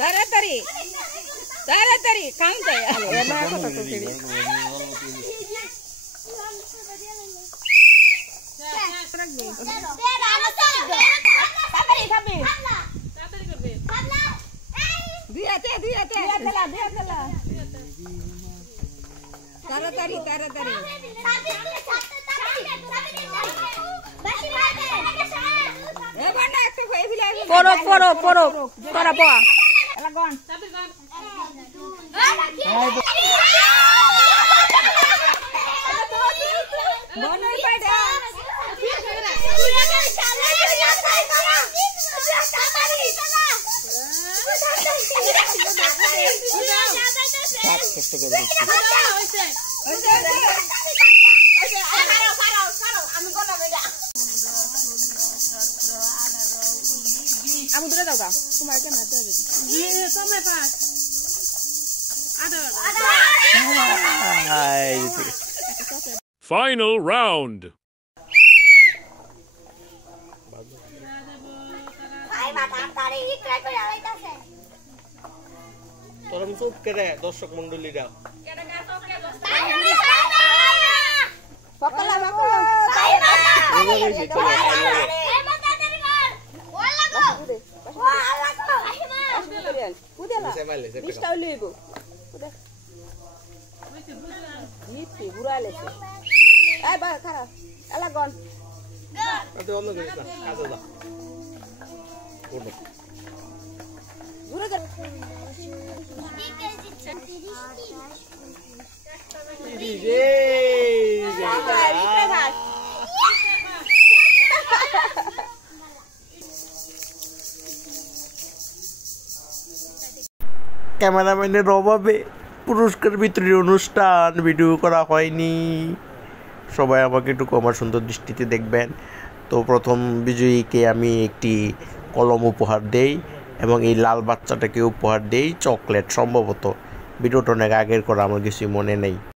তাড়াতাড়ি তাড়াতাড়ি কাউন্ট যায় না কত করি তাড়াতাড়ি তাড়াতাড়ি পড়ো পড়ো পড়ো করা পড়া এলাগন বনই পাড়া আমি দূরে যাও গা তোমার কেন না দূরে যাও সময় পাস Final round. তোরম চুপ করে দর্শক মণ্ডলীরা পকলা পকলা ক্যামেরাম্যানের অভাবে পুরস্কার বিতরণী অনুষ্ঠান ভিডিও করা হয়নি। সবাই আমাকে একটু আমার সুন্দর দৃষ্টিতে দেখবেন। তো প্রথম বিজয়ীকে আমি একটি কলম উপহার দেই এবং এই লাল বাচ্চাটাকে উপহার দেই চকলেট। সম্ভবত ভিডিওটা অনেক আগের করা, আমার কিছুই মনে নেই।